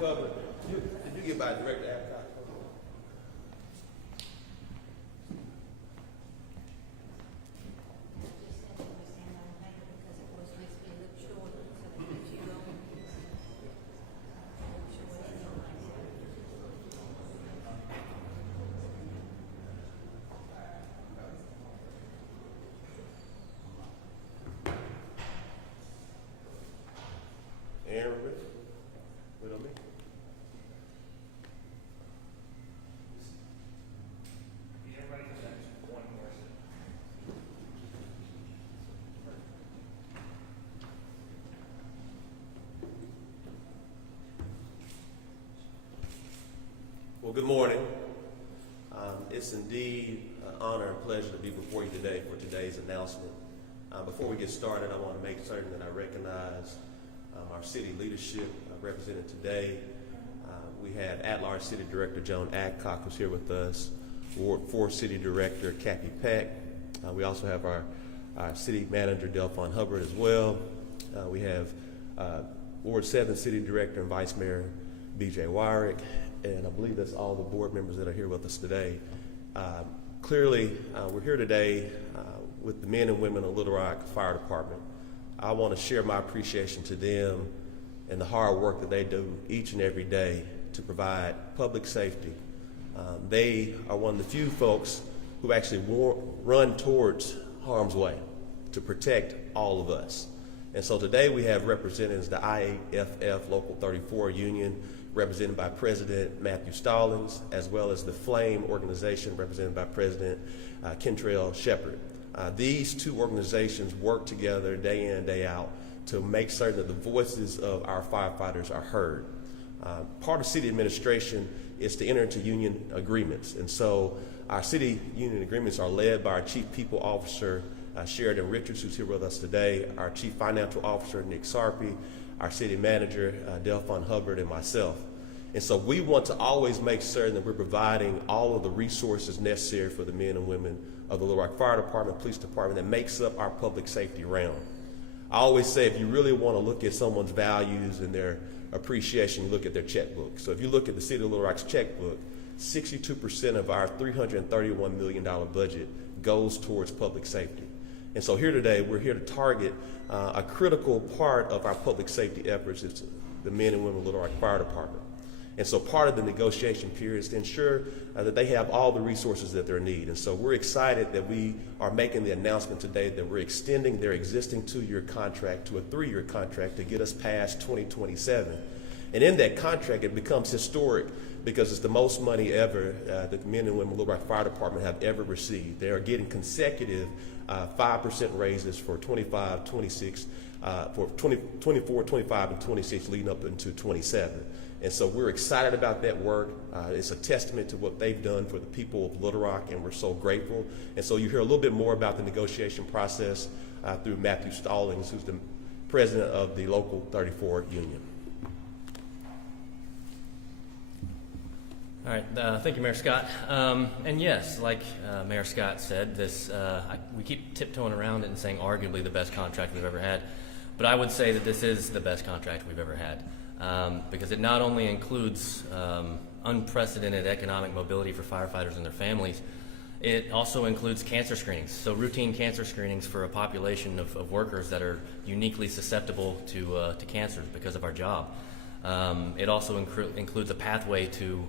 cover. Did you get by Director Adcock? Aaron, wait on me. Everybody has one question. Well, good morning. It's indeed an honor and pleasure to be before you today for today's announcement. Before we get started, I want to make certain that I recognize our city leadership represented today. We had at-large City Director Joan Adcock, who's here with us, Ward 4 City Director Kathy Peck. We also have our City Manager Delphon Hubbard as well. We have Ward 7 City Director and Vice Mayor BJ Wyrick, and I believe that's all the board members that are here with us today. Clearly, we're here today with the men and women of Little Rock Fire Department. I want to share my appreciation to them and the hard work that they do each and every day to provide public safety. They are one of the few folks who actually run towards harm's way to protect all of us. And so today we have representatives of the IAFF Local 34 Union, represented by President Matthew Stallings, as well as the F.L.A.M.E organization represented by President Kentrell Shepard. These two organizations work together day in, day out to make certain that the voices of our firefighters are heard. Part of city administration is to enter into union agreements, and so our city union agreements are led by our Chief People Officer, Sheridan Richards, who's here with us today, our Chief Financial Officer, Nick Sarpy, our City Manager, Delphon Hubbard, and myself. And so we want to always make certain that we're providing all of the resources necessary for the men and women of the Little Rock Fire Department, Police Department, that makes up our public safety realm. I always say if you really want to look at someone's values and their appreciation, you look at their checkbook. So if you look at the City of Little Rock's checkbook, 62% of our $331 million budget goes towards public safety. And so here today, we're here to target a critical part of our public safety efforts is the men and women of Little Rock Fire Department. And so part of the negotiation period is to ensure that they have all the resources that they need. And so we're excited that we are making the announcement today that we're extending their existing 2-year contract to a 3-year contract to get us past 2027. And in that contract, it becomes historic because it's the most money ever that the men and women of Little Rock Fire Department have ever received. They are getting consecutive 5% raises for 25, 26, for 24, 25, and 26 leading up into 27. And so we're excited about that work. It's a testament to what they've done for the people of Little Rock, and we're so grateful. And so you hear a little bit more about the negotiation process through Matthew Stallings, who's the president of the Local 34 Union. All right, thank you, Mayor Scott. And yes, like Mayor Scott said, we keep tiptoeing around it and saying arguably the best contract we've ever had, but I would say that this is the best contract we've ever had because it not only includes unprecedented economic mobility for firefighters and their families, it also includes cancer screenings, so routine cancer screenings for a population of workers that are uniquely susceptible to cancers because of our job. It also includes a pathway to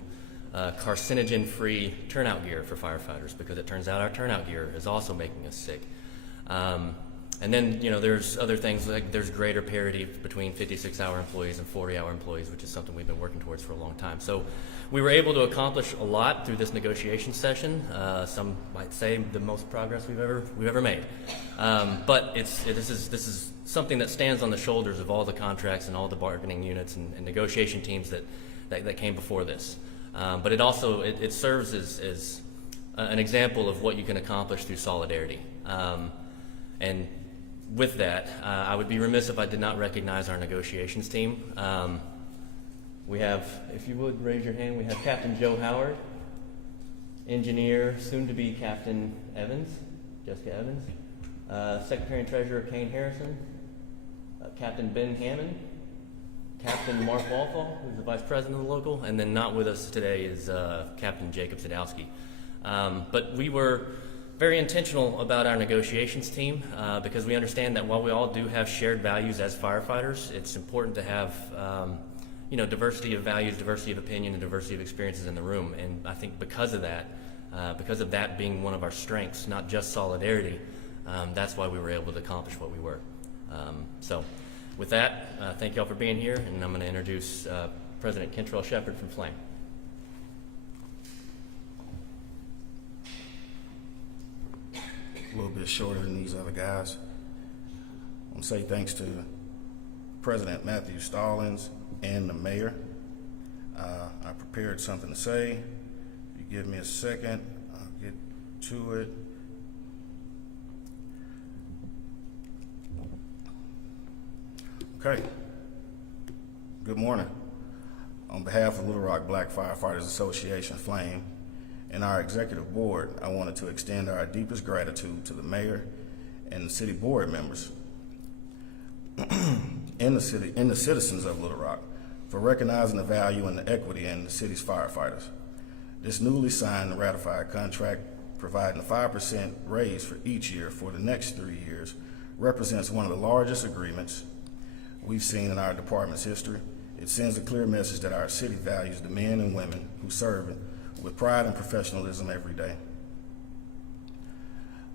carcinogen-free turnout gear for firefighters because it turns out our turnout gear is also making us sick. And then, there's other things like there's greater parity between 56-hour employees and 40-hour employees, which is something we've been working towards for a long time. So we were able to accomplish a lot through this negotiation session. Some might say the most progress we've ever made. But this is something that stands on the shoulders of all the contracts and all the bargaining units and negotiation teams that came before this. But it also serves as an example of what you can accomplish through solidarity. And with that, I would be remiss if I did not recognize our negotiations team. We have, if you would raise your hand, we have Captain Joe Howard, Engineer, soon to be Captain Evans, Jessica Evans, Secretary and Treasurer Kane Harrison, Captain Ben Hammond, Captain Mark Walthall, who's the vice president of the local, and then not with us today is Captain Jacob Sadowski. But we were very intentional about our negotiations team because we understand that while we all do have shared values as firefighters, it's important to have diversity of values, diversity of opinion, and diversity of experiences in the room. And I think because of that being one of our strengths, not just solidarity, that's why we were able to accomplish what we were. So with that, thank you all for being here, and I'm going to introduce President Kentrell Shepard from F.L.A.M.E. A little bit shorter than these other guys. I want to say thanks to President Matthew Stallings and the mayor. I prepared something to say. If you give me a second, I'll get to it. Okay. Good morning. On behalf of Little Rock Black Firefighters Association, F.L.A.M.E., and our executive board, I wanted to extend our deepest gratitude to the mayor and the city board members and the citizens of Little Rock for recognizing the value and the equity in the city's firefighters. This newly signed and ratified contract providing a 5% raise for each year for the next 3 years represents one of the largest agreements we've seen in our department's history. It sends a clear message that our city values the men and women who serve with pride and professionalism every day.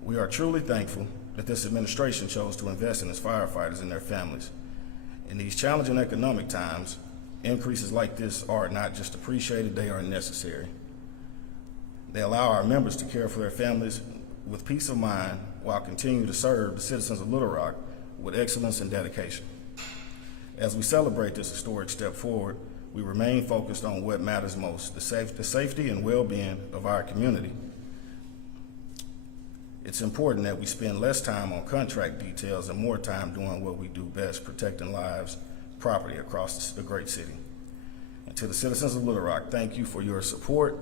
We are truly thankful that this administration chose to invest in its firefighters and their families. In these challenging economic times, increases like this are not just appreciated, they are necessary. They allow our members to care for their families with peace of mind while continuing to serve the citizens of Little Rock with excellence and dedication. As we celebrate this historic step forward, we remain focused on what matters most, the safety and well-being of our community. It's important that we spend less time on contract details and more time doing what we do best, protecting lives, property across the great city. And to the citizens of Little Rock, thank you for your support,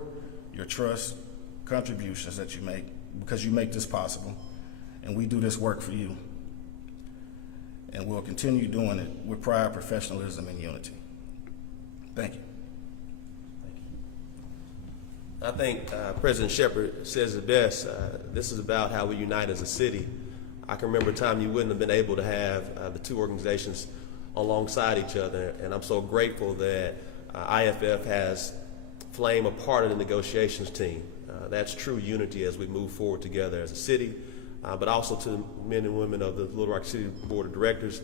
your trust, contributions that you make, because you make this possible, and we do this work for you. And we'll continue doing it with pride, professionalism, and unity. Thank you. I think President Shepard says it best. This is about how we unite as a city. I can remember a time you wouldn't have been able to have the two organizations alongside each other, and I'm so grateful that IAFF has F.L.A.M.E. a part of the negotiations team. That's true unity as we move forward together as a city, but also to the men and women of the Little Rock City Board of Directors.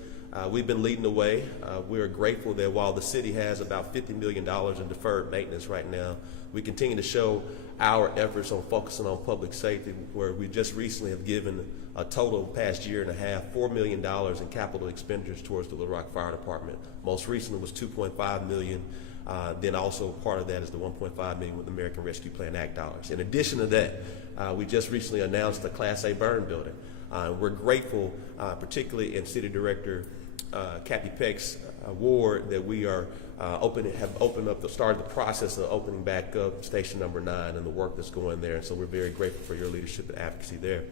We've been leading the way. We are grateful that while the city has about $50 million in deferred maintenance right now, we continue to show our efforts on focusing on public safety, where we just recently have given a total past year and a half, $4 million in capital expenditures towards the Little Rock Fire Department. Most recently was $2.5 million. Then also part of that is the $1.5 million with the American Rescue Plan Act dollars. In addition to that, we just recently announced the Class A burn building. We're grateful, particularly in City Director Kathy Peck's ward, that we are started the process of opening back up Station Number 9 and the work that's going there. And so we're very grateful for your leadership and advocacy there.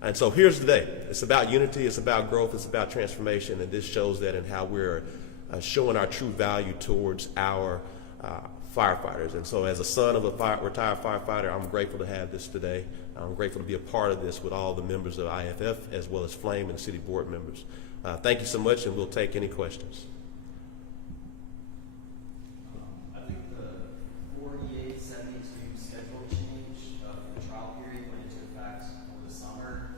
And so here's the day. It's about unity, it's about growth, it's about transformation, and this shows that in how we're showing our true value towards our firefighters. And so as a son of a retired firefighter, I'm grateful to have this today. I'm grateful to be a part of this with all the members of IAFF as well as F.L.A.M.E. and the city board members. Thank you so much, and we'll take any questions. I think the 48-72 schedule change for the trial period went into effect over the summer,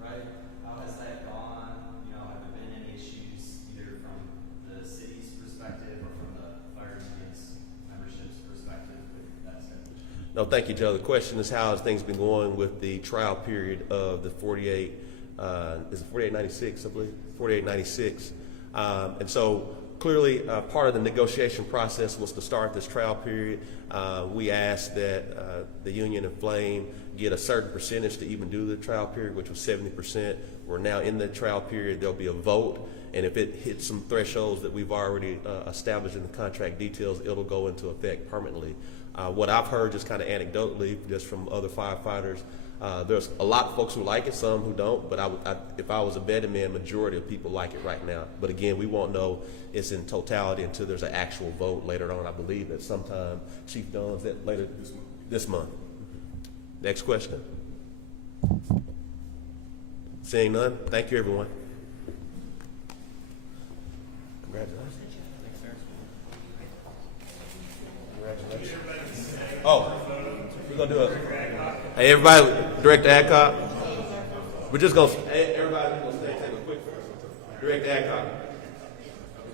right? How has that gone? Have there been any issues either from the city's perspective or from the fire union's membership's perspective with that schedule? No, thank you, Joe. The question is, how has things been going with the trial period of the 48, is it 4896, I believe? 4896. And so clearly part of the negotiation process was to start this trial period. We asked that the union and F.L.A.M.E. get a certain percentage to even do the trial period, which was 70%. We're now in the trial period. There'll be a vote, and if it hits some thresholds that we've already established in the contract details, it'll go into effect permanently. What I've heard just kind of anecdotally, just from other firefighters, there's a lot of folks who like it, some who don't, but if I was a betting man, majority of people like it right now. But again, we won't know it's in totality until there's an actual vote later on. I believe that sometime Chief Dunn's that later this month. Next question. Seeing none, thank you, everyone. Congratulations. Congratulations. Oh, we're gonna do it. Hey, everybody, Director Adcock. We're just gonna. Hey, everybody, we're gonna stay. Take a quick. Director Adcock.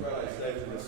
Everybody, stay with this.